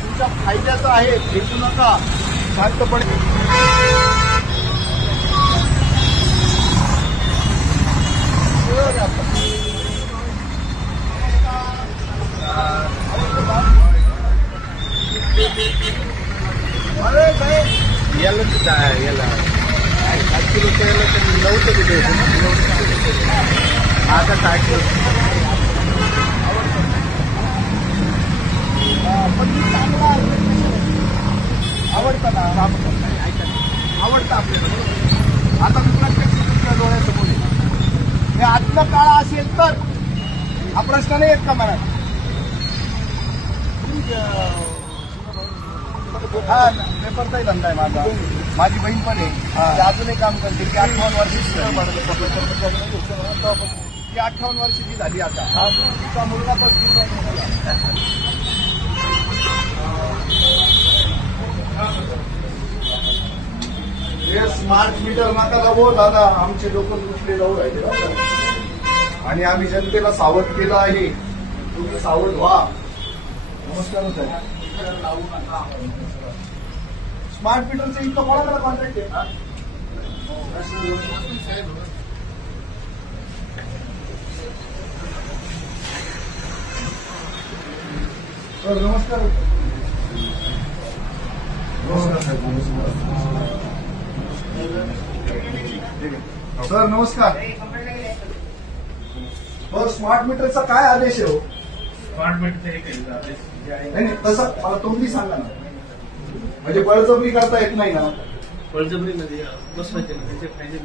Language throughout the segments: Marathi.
तुमच्या फायद्याचं आहे, भेटू नका शांतपणे. याला याला 7 किलो याला त्यांनी 9 दिले होते ना, आता 60 किलो. पण चांगला आवडतं ना, आवडतं आपल्याला. आता मी प्रत्यक्ष तुमच्या डोळ्यासमोर हे आजचा काळ असेल तर हा प्रश्न नाही येत का मनात? हा पेपरचाही धंदा आहे माझा. माझी बहीण पण आहे, ती अजूनही काम करते. ती 58 वर्षाची ती 58 वर्षाची झाली आता. हा तिचा मुलगा पण हे स्मार्ट मीटर नका लावू दादा, आमचे लोक दुसरे लावू राहिले आणि आम्ही जनतेला सावध केलं आहे. तुम्ही सावध व्हा. नमस्कार साहेब. स्मार्ट मीटरचं इतकं कोणाकडे कॉन्ट्रॅक्ट आहे? सर नमस्कार. नमस्कार साहेब. सर नमस्कार. बरं, स्मार्ट मीटरचा काय आदेश आहे हो? स्मार्ट मीटरचा एक आदेश नाही तसं मला तुम्ही सांगा ना, म्हणजे बळजबरी करता येत नाही ना? बळजबरी मध्ये बसवायचे ना, त्याचे फायदे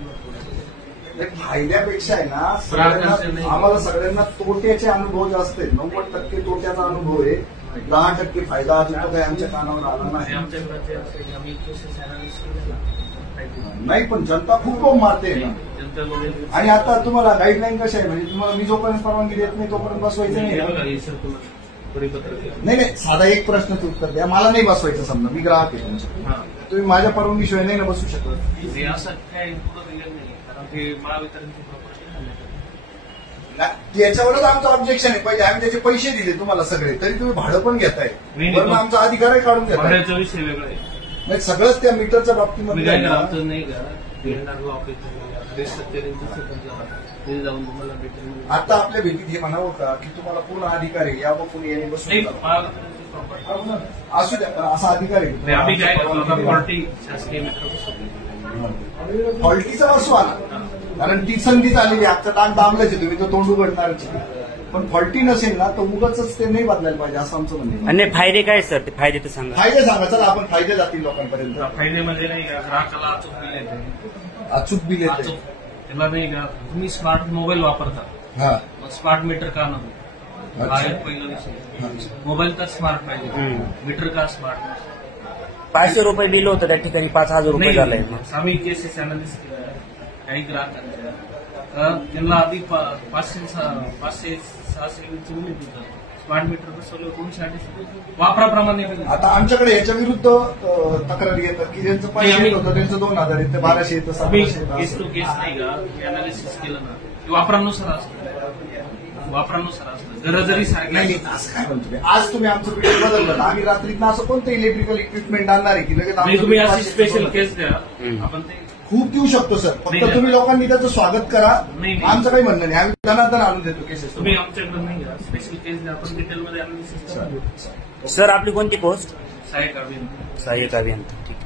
फायद्यापेक्षा आहे ना, सगळ्यांना आम्हाला सगळ्यांना तोट्याचे अनुभव जास्त आहेत. 90% तोट्याचा अनुभव आहे, 10% फायदा अजून तो काही आमच्या कानावर आला नाही. नाही पण जनता खूप बोंब मारते ना. आणि आता तुम्हाला गाईडलाईन कशा आहे, म्हणजे तुम्हाला मी जोपर्यंत परवानगी देत नाही तोपर्यंत बसवायचं नाही. नाही साधा एक प्रश्नाचं उत्तर द्या. मला नाही बसवायचं, समजा मी ग्राहक आहे तुमचा, तुम्ही माझ्या परवानगीशिवाय नाही ना बसू शकत. याच्यावरच आमचं ऑब्जेक्शन आहे. पहिले आम्ही त्याचे पैसे दिले तुम्हाला सगळे, तरी तुम्ही भाडं पण घेताय. पण आमचा अधिकार काढून घेताय. विषय वेगळा आहे. नाही सगळंच त्या मीटरच्या बाबतीमध्ये नाही का जाऊन तुम्हाला भेटेल. आता आपल्या भेटीत हे म्हणावं का की तुम्हाला पूर्ण अधिकार आहे, यावं कोणी याने बसून असू द्या, असा अधिकार आहे. आम्ही काय करतो, फॉल्टी शासकीय मीटर फॉल्टीचा बसवा ना, कारण ती संधीच आलेली. आजचा डाग दाबलाच तुम्ही तर तोंड उघडणारच. पण फॉल्टी नसेल ना तर उगाच ते नाही बदलायला पाहिजे असं आमचं म्हणणं. आणि फायदे काय सर? ते फायदे तर सांगा. फायदे सांगा. चला आपण फायदे जातील लोकांपर्यंत. फायदे म्हणजे नाही का, ग्राहकाला अचूक बिल येते. अचूक बिल येते त्याला नाही का, तुम्ही स्मार्ट मोबाईल वापरता, मग स्मार्ट मीटर का नको? हा एक पहिला विषय. मोबाईल तर स्मार्ट पाहिजे, मीटर का स्मार्ट? 500 रुपये बिल होतं त्या ठिकाणी 5000 रुपये झालंय. आम्ही केसेस अनालिसिस केल्या काही ग्राहकांच्या, त्यांना आधी 500-600 युनिट होतं. स्मार्ट मीटर बसवलं 280 वापराप्रमाणे. आता आमच्याकडे याच्या विरुद्ध तक्रारी येतात की ज्यांचं 500 होतं त्यांचं 2000 येतं, 1200 येतं, 700. केस टू केस नाही का अनालिसिस केलं ना, वापरानुसार असतं. जरा जरी नाही असं काय म्हणतो आज तुम्ही आमचं मीटर बदललं, आम्ही रात्रीत असं कोणतं इलेक्ट्रिकल इक्विपमेंट आणणार आहे की लगेच तुम्ही अशी स्पेशल केस द्या, आपण ते खूप देऊ शकतो सर. फक्त तुम्ही लोकांनी त्याचं स्वागत करा. आमचं काही म्हणणं नाही, आम्ही दनादन आणून देतो केसेस. तुम्ही आमच्याकडे नाही घ्या, स्पेशल केस द्या, आपण डिटेलमध्ये अनालिसिस. सर आपली कोणती पोस्ट? सहाय्यक अभियंता. सहाय्यक अभियंता. ठीक आहे.